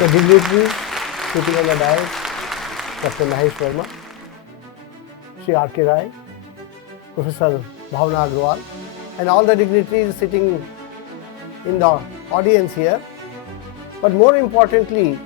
The dignitaries sitting on the dais, Dr. Mahesh Verma, Shri R.K. Rai, Professor Bhavna Agrawal, and all the dignitaries sitting in the audience here. But more importantly,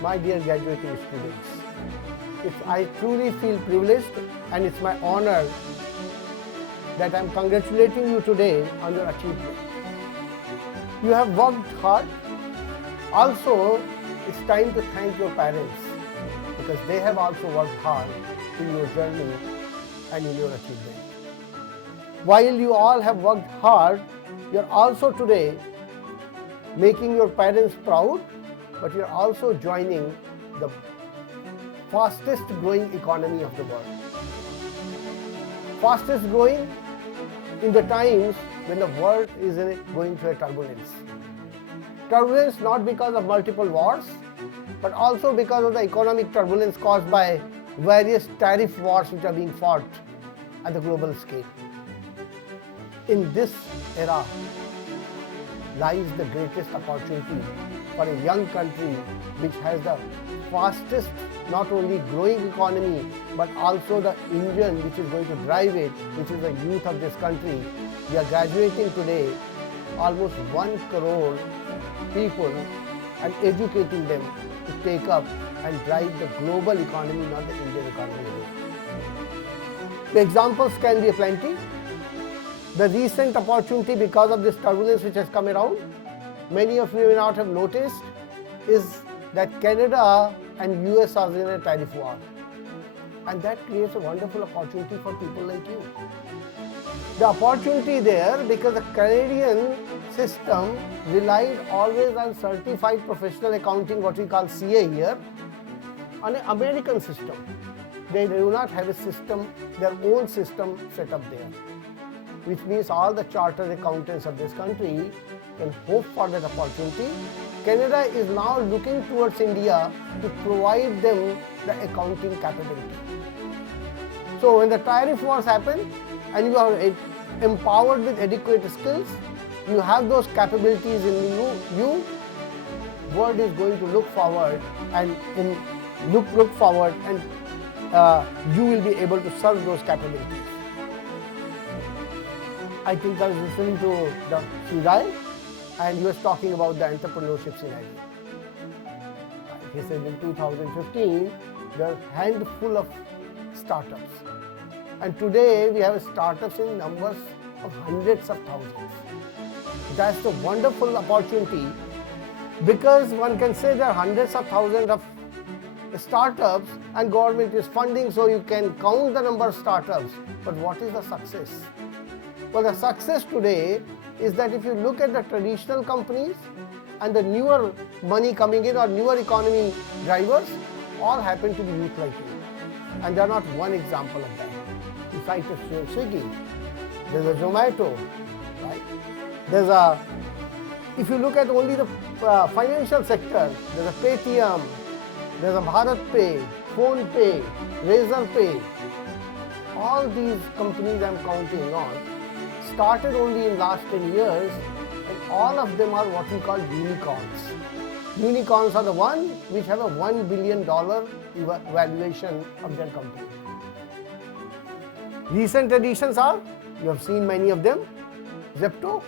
my dear graduating students, I truly feel privileged and it's my honor that I am congratulating you today on your achievement. You have worked hard. Also, it's time to thank your parents because they have also worked hard in your journey and in your achievement. While you all have worked hard, you're also today making your parents proud, but you're also joining the fastest growing economy of the world. Fastest growing in the times when the world is going through a turbulence. Turbulence not because of multiple wars, but also because of the economic turbulence caused by various tariff wars which are being fought at the global scale. In this era lies the greatest opportunity for a young country which has the fastest not only growing economy but also the engine which is going to drive it, which is the youth of this country. We are graduating today almost 1 crore people and educating them to take up and drive the global economy, not the Indian economy alone. The examples can be plenty. The recent opportunity because of this turbulence which has come around, many of you may not have noticed, is that Canada and US are in a tariff war. And that creates a wonderful opportunity for people like you. The opportunity there because the Canadian system relied always on certified professional accounting, what we call CA here, on an American system. They do not have a system, their own system set up there, which means all the chartered accountants of this country can hope for that opportunity. Canada is now looking towards India to provide them the accounting capability. So when the tariff wars happen and you are empowered with adequate skills, you have those capabilities in you, world is going to look forward and look forward and you will be able to serve those capabilities. I think I was listening to the Shri Rai and he was talking about the entrepreneurship scenario. He said in 2015 there are a handful of startups. And today we have startups in numbers of hundreds of thousands. That's a wonderful opportunity because one can say there are hundreds of thousands of startups and government is funding so you can count the number of startups. But what is the success? Well, the success today is that if you look at the traditional companies and the newer money coming in or newer economy drivers, all happen to be youth like you. And they are not one example of that. You cite Swiggy, there's a Zomato, right? If you look at only the financial sector, there's a Paytm, there's a Bharat Pay, Phone Pay, Razor Pay. All these companies I'm counting on started only in last 10 years and all of them are what we call unicorns. Unicorns are the ones which have a $1 billion valuation of their company. Recent additions are, you have seen many of them, Zepto,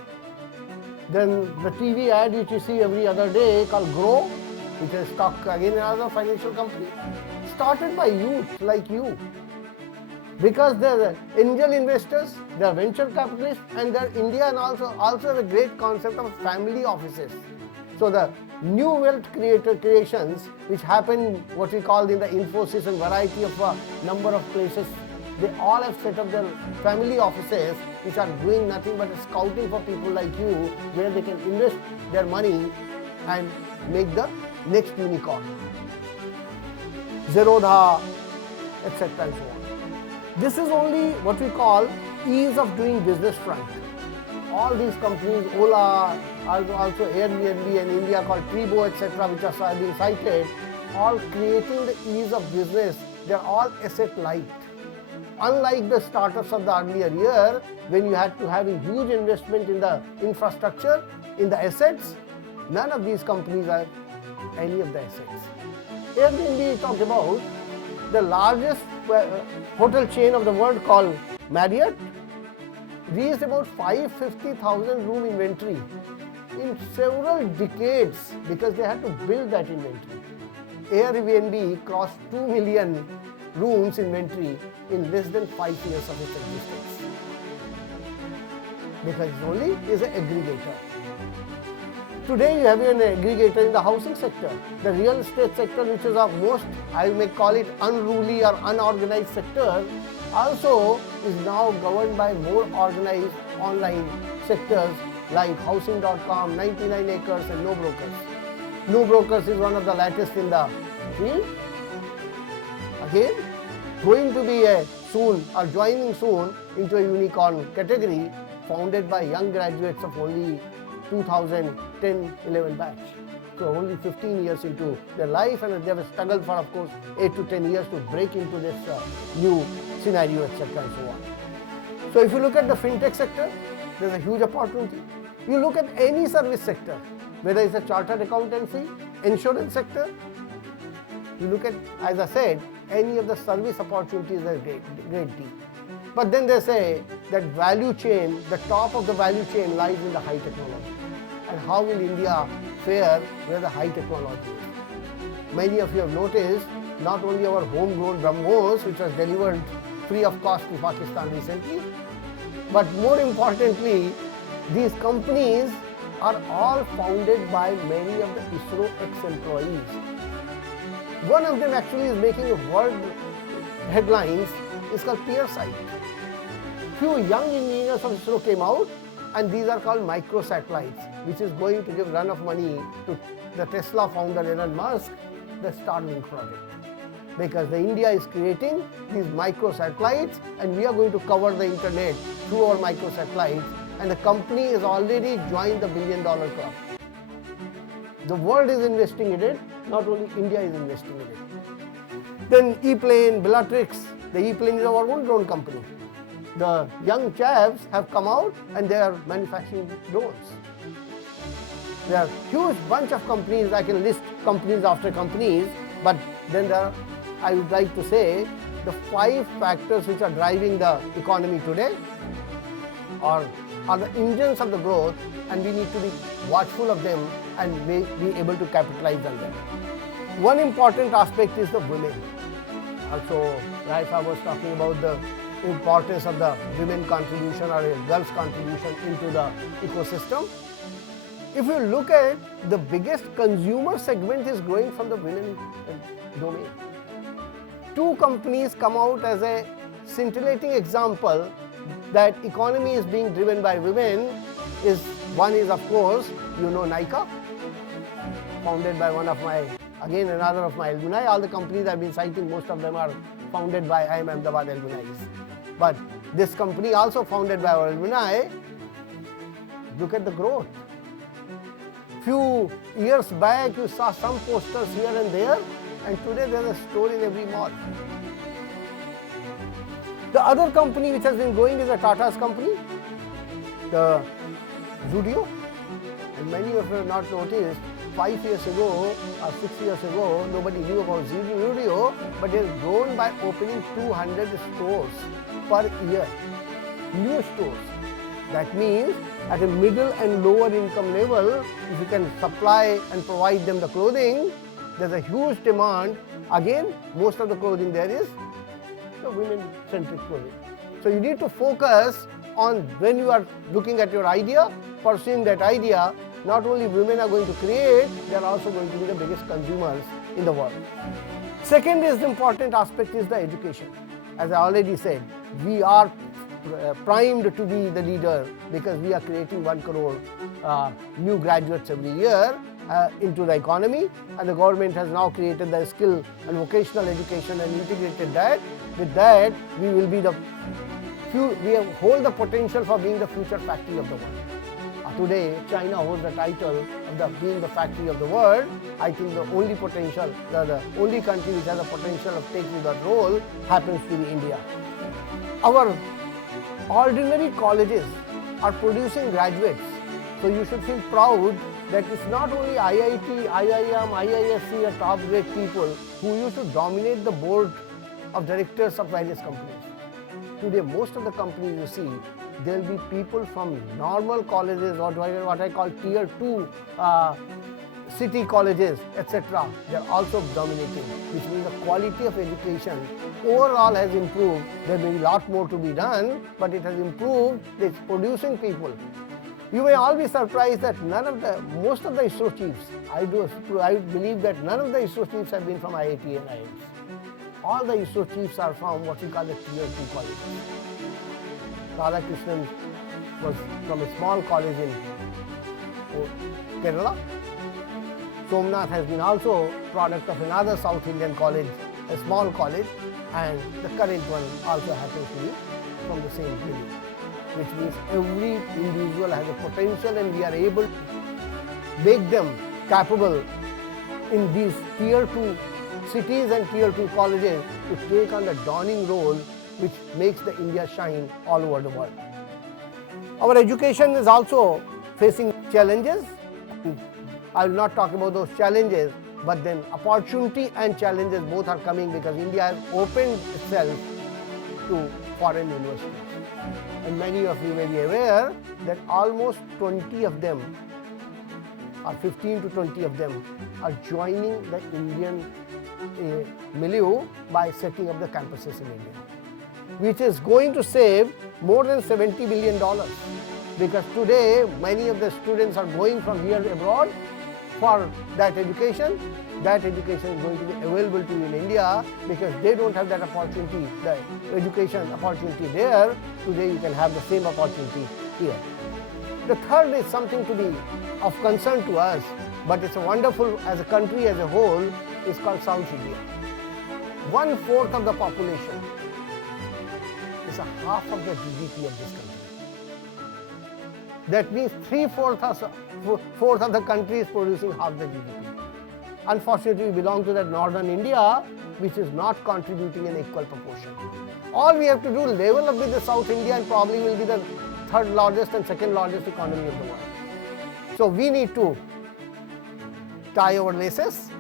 then the TV ad which you see every other day called Grow, which is stock again another financial company, started by youth like you. Because they are angel investors, they are venture capitalists and they are India and also have a great concept of family offices. So the new wealth creations which happen what we call in the Infosys and variety of a number of places, they all have set up their family offices which are doing nothing but scouting for people like you where they can invest their money and make the next unicorn. Zerodha, etc. and so on. This is only what we call ease of doing business front. All these companies, Ola, also Airbnb and India called Tribo, etc., which are being cited, all creating the ease of business. They are all asset light. Unlike the startups of the earlier year, when you had to have a huge investment in the infrastructure, in the assets, None of these companies have any of the assets. Airbnb talked about the largest hotel chain of the world called Marriott reached about 550,000 room inventory in several decades because they had to build that inventory. Airbnb crossed 2 million rooms inventory in less than 5 years of its existence because it only is an aggregator. Today you have an aggregator in the housing sector. The real estate sector, which is our most, I may call it unruly or unorganized sector, also is now governed by more organized online sectors like housing.com, 99 acres and No Brokers. No Brokers is one of the latest in the field. Again, going to be soon or joining soon into a unicorn category founded by young graduates of only 2010-11 batch. So only 15 years into their life, and they have struggled for, of course, 8 to 10 years to break into this new scenario, etc. and so on. So if you look at the fintech sector, there's a huge opportunity. You look at any service sector, whether it's a chartered accountancy, insurance sector, you look at, as I said, any of the service opportunities are great deal. But then they say that value chain, the top of the value chain lies in the high technology. And how will India fare where the high technology is? Many of you have noticed not only our homegrown BrahMos, which was delivered free of cost to Pakistan recently, but more importantly, these companies are all founded by many of the ISRO ex-employees. One of them actually is making a world headlines, is called PeerSight. Few young engineers of ISRO came out, and these are called microsatellites, which is going to give run of money to the Tesla founder Elon Musk, the Starlink project. Because the India is creating these microsatellites, and we are going to cover the internet through our microsatellites, and the company has already joined the $1 billion club. The world is investing in it, not only India is investing in it. Then E-Plane, Bellatrix, the E-Plane is our own drone company. The young chaps have come out and they are manufacturing drones. There are a huge bunch of companies, I can list companies after companies, but then there are, I would like to say, the 5 factors which are driving the economy today are the engines of the growth, and we need to be watchful of them and be able to capitalize on them. One important aspect is the women. Also, Raifa was talking about the importance of the women contribution or a girl's contribution into the ecosystem. If you look at the biggest consumer segment is growing from the women domain. 2 companies come out as a scintillating example that economy is being driven by women. One is of course, you know, Nykaa, founded by another of my alumni. All the companies I've been citing, most of them are founded by IIM Ahmedabad alumni. But this company also founded by our alumni. Look at the growth. Few years back you saw some posters here and there, and today there's a store in every mall. The other company which has been growing is a Tata's company, the Zudio. And many of you have not noticed, 5 years ago or 6 years ago, nobody knew about Zudio, but it has grown by opening 200 stores per year, new stores. That means at a middle and lower income level, if you can supply and provide them the clothing, there's a huge demand. Again, most of the clothing there is the women-centric clothing. So you need to focus on, when you are looking at your idea, pursuing that idea, not only women are going to create, they are also going to be the biggest consumers in the world. Second is the important aspect is the education. As I already said, we are primed to be the leader because we are creating 1 crore new graduates every year into the economy, and the government has now created the skill and vocational education and integrated that. With that, we will be we hold the potential for being the future factory of the world. Today, China holds the title of being the factory of the world. I think the only potential, the only country which has a potential of taking that role happens to be India. Our ordinary colleges are producing graduates, so you should feel proud that it's not only IIT, IIM, IISc are top grade people who used to dominate the board of directors of various companies. Today, most of the companies you see, there will be people from normal colleges or what I call tier 2 city colleges, etc. They are also dominating, which means the quality of education overall has improved. There may be a lot more to be done, but it has improved. It's producing people. You may all be surprised that most of the ISRO chiefs, I believe that none of the ISRO chiefs have been from IIT and IIMs. All the ISRO chiefs are from what we call the tier 2 colleges. Radhakrishnan was from a small college in Kerala. Somnath has been also product of another South Indian college, a small college, and the current one also happens to be from the same village, which means every individual has a potential and we are able to make them capable in these tier 2 cities and tier 2 colleges to take on the dawning role which makes the India shine all over the world. Our education is also facing challenges. I will not talk about those challenges, but then opportunity and challenges both are coming because India has opened itself to foreign universities. And many of you may be aware that almost 20 of them, or 15 to 20 of them, are joining the Indian milieu by setting up the campuses in India, which is going to save more than $70 billion. Because today, many of the students are going from here abroad for that education. That education is going to be available to you in India because they don't have that opportunity, the education opportunity there. Today, you can have the same opportunity here. The third is something to be of concern to us, but it's a wonderful, as a country as a whole, is called South India. 1/4 of the population is a half of the GDP of this country. That means 3/4 of the country is producing half the GDP. Unfortunately, we belong to that northern India, which is not contributing in equal proportion. All we have to do, level up with the South India, and probably will be the third largest and second largest economy of the world. So we need to tie our laces,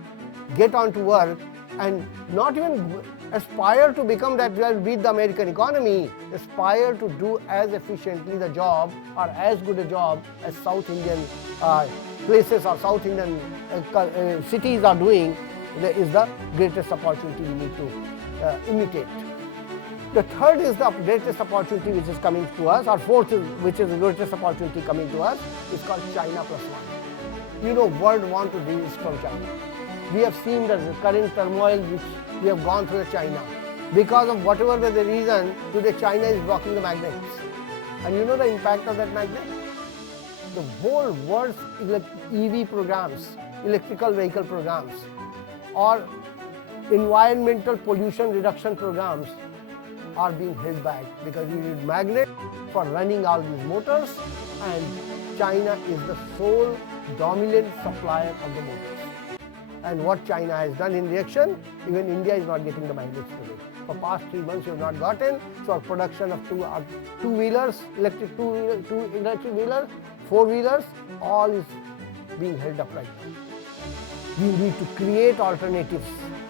get on to work, and not even aspire to become that we will beat the American economy, aspire to do as efficiently the job or as good a job as South Indian places or South Indian cities are doing is the greatest opportunity we need to imitate. The third is the greatest opportunity which is coming to us, or fourth is, which is the greatest opportunity coming to us, is called China +1. You know, world want to de-risk from China. We have seen the current turmoil which we have gone through China. Because of whatever the reason, today China is blocking the magnets. And you know the impact of that magnet? The whole world's EV programs, electrical vehicle programs, or environmental pollution reduction programs are being held back because you need magnet for running all these motors, and China is the sole dominant supplier of the motors. And what China has done in reaction, even India is not getting the magnets today. For past 3 months we have not gotten, so our production of two-wheelers, electric two-wheelers, four-wheelers, all is being held up right now. We need to create alternatives.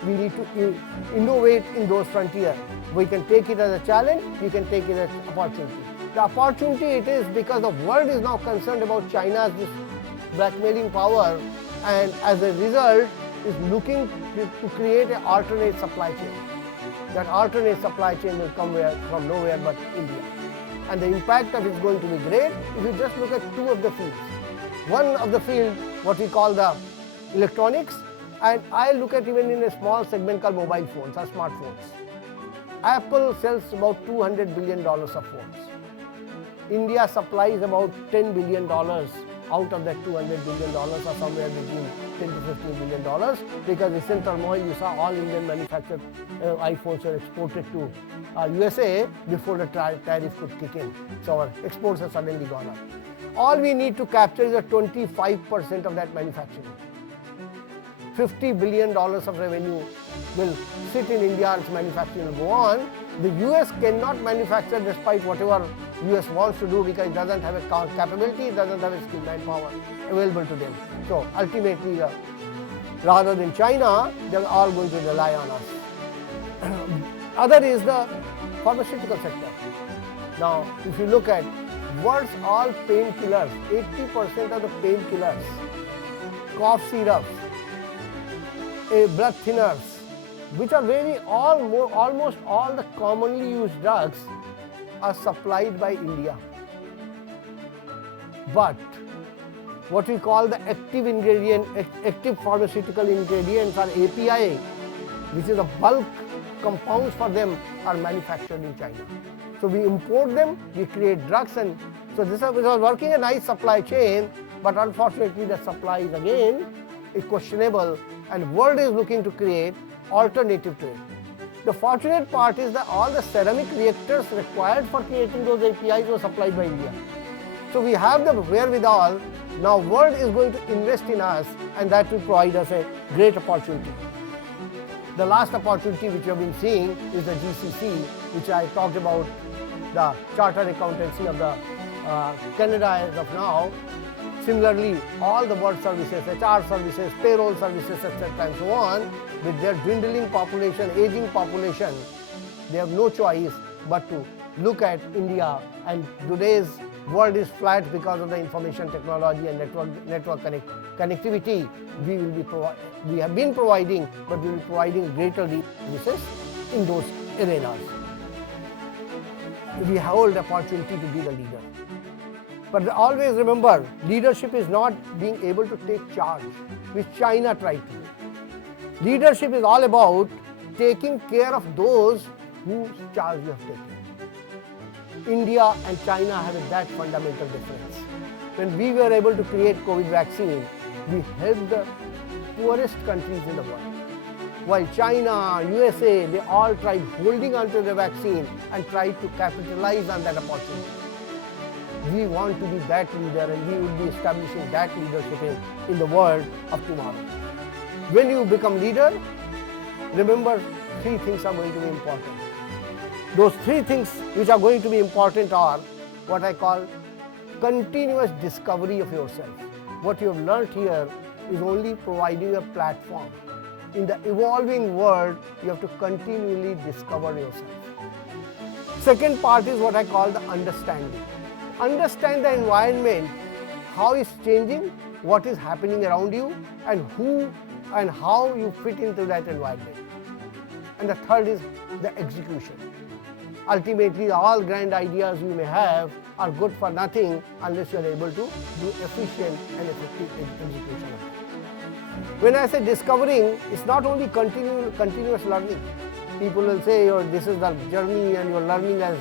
We need to innovate in those frontiers. We can take it as a challenge, we can take it as an opportunity. The opportunity it is because the world is now concerned about China's this blackmailing power, and as a result is looking to create an alternate supply chain. That alternate supply chain will come from nowhere but India. And the impact of it is going to be great if you just look at two of the fields. One of the field, what we call the electronics, and I look at even in a small segment called mobile phones or smartphones. Apple sells about $200 billion of phones. India supplies about $10 billion out of that $200 billion, or somewhere between $10 to $15 billion, because recent turmoil, you saw all Indian manufactured iPhones were exported to USA before the tariff could kick in. So our exports have suddenly gone up. All we need to capture is 25% of that manufacturing. $50 billion of revenue will sit in India, its manufacturing will go on, The US cannot manufacture despite whatever US wants to do because it doesn't have a capability, it doesn't have a skilled manpower available to them. So ultimately, rather than China, they're all going to rely on us. Other is the pharmaceutical sector. Now, if you look at world's all painkillers, 80% of the painkillers, cough syrups, blood thinners, which are almost all the commonly used drugs are supplied by India. But what we call the active pharmaceutical ingredients or API, which is a bulk compounds for them, are manufactured in China. So we import them, we create drugs, and so this was working a nice supply chain, but unfortunately the supply is again questionable, and world is looking to create alternative to it. The fortunate part is that all the ceramic reactors required for creating those APIs were supplied by India. So we have the wherewithal. Now world is going to invest in us, and that will provide us a great opportunity. The last opportunity which you have been seeing is the GCC, which I talked about, the chartered accountancy of the Canada as of now. Similarly, all the work services, HR services, payroll services, etc. and so on, with their dwindling population, aging population, they have no choice but to look at India. And today's world is flat because of the information technology and network connectivity. We have been providing, but we will be providing greater services in those arenas. We hold the opportunity to be the leader. But always remember, leadership is not being able to take charge, which China tried to do. Leadership is all about taking care of those whose charge you have taken. India and China have that fundamental difference. When we were able to create COVID vaccine, we helped the poorest countries in the world. While China, USA, they all tried holding onto the vaccine and tried to capitalize on that opportunity. We want to be that leader, and we will be establishing that leadership in the world of tomorrow. When you become leader, remember 3 things are going to be important. Those 3 things which are going to be important are what I call continuous discovery of yourself. What you have learnt here is only providing a platform. In the evolving world, you have to continually discover yourself. Second part is what I call the understanding. Understand the environment, how it's changing, what is happening around you, and who and how you fit into that environment. And the third is the execution. Ultimately, all grand ideas you may have are good for nothing unless you are able to do efficient and effective execution of it. When I say discovering, it's not only continuous learning. People will say, this is the journey and your learning has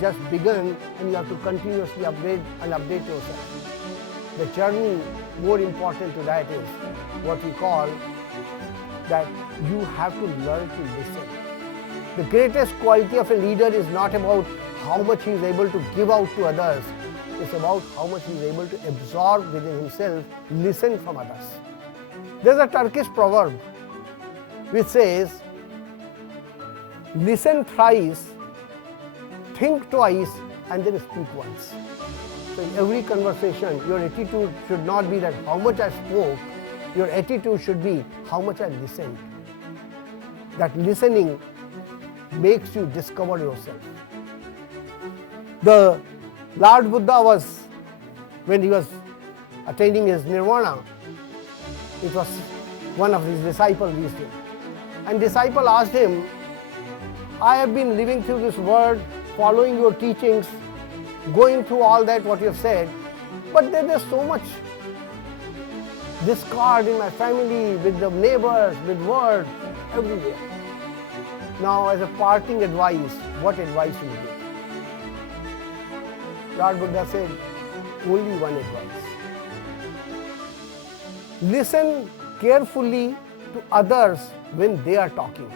just begun, and you have to continuously upgrade and update yourself. The journey, more important to that, is what we call that you have to learn to listen. The greatest quality of a leader is not about how much he is able to give out to others. It's about how much he is able to absorb within himself, listen from others. There's a Turkish proverb which says, listen thrice, think twice, and then speak once. So in every conversation, your attitude should not be that how much I spoke. Your attitude should be how much I listened. That listening makes you discover yourself. The Lord Buddha when he was attaining his nirvana, it was one of his disciples reached him. And disciple asked him, I have been living through this world, following your teachings, going through all that what you have said, but there's so much discord in my family, with the neighbors, with world, everywhere. Now, as a parting advice, what advice will you give? Lord Buddha said, only one advice. Listen carefully to others when they are talking.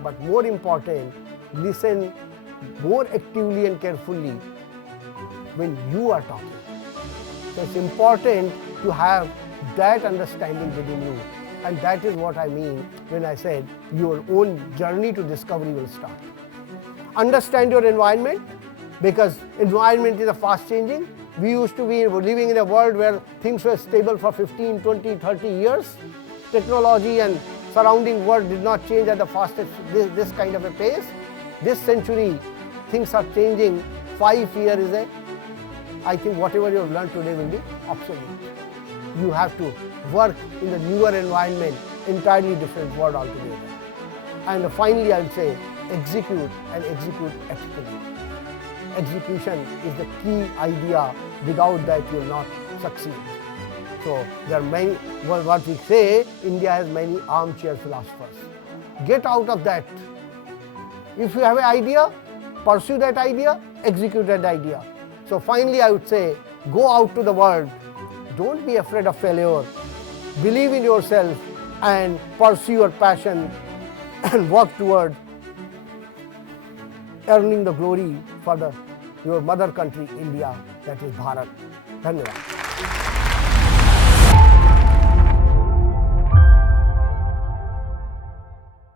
But more important, listen more actively and carefully when you are talking. So it's important to have that understanding within you. And that is what I mean when I said your own journey to discovery will start. Understand your environment, because environment is a fast changing. We used to be living in a world where things were stable for 15, 20, 30 years. Technology and surrounding world did not change at the fastest, this kind of a pace. This century, things are changing. 5 years is I think whatever you have learned today will be obsolete. You have to work in the newer environment, entirely different world altogether. And finally, I will say, execute and execute ethically. Execution is the key idea. Without that, you will not succeed. So there are many, what we say, India has many armchair philosophers. Get out of that. If you have an idea, pursue that idea, execute that idea. So finally, I would say, go out to the world. Don't be afraid of failure. Believe in yourself and pursue your passion and work toward earning the glory for your mother country, India, that is Bharat. Dhanyavad.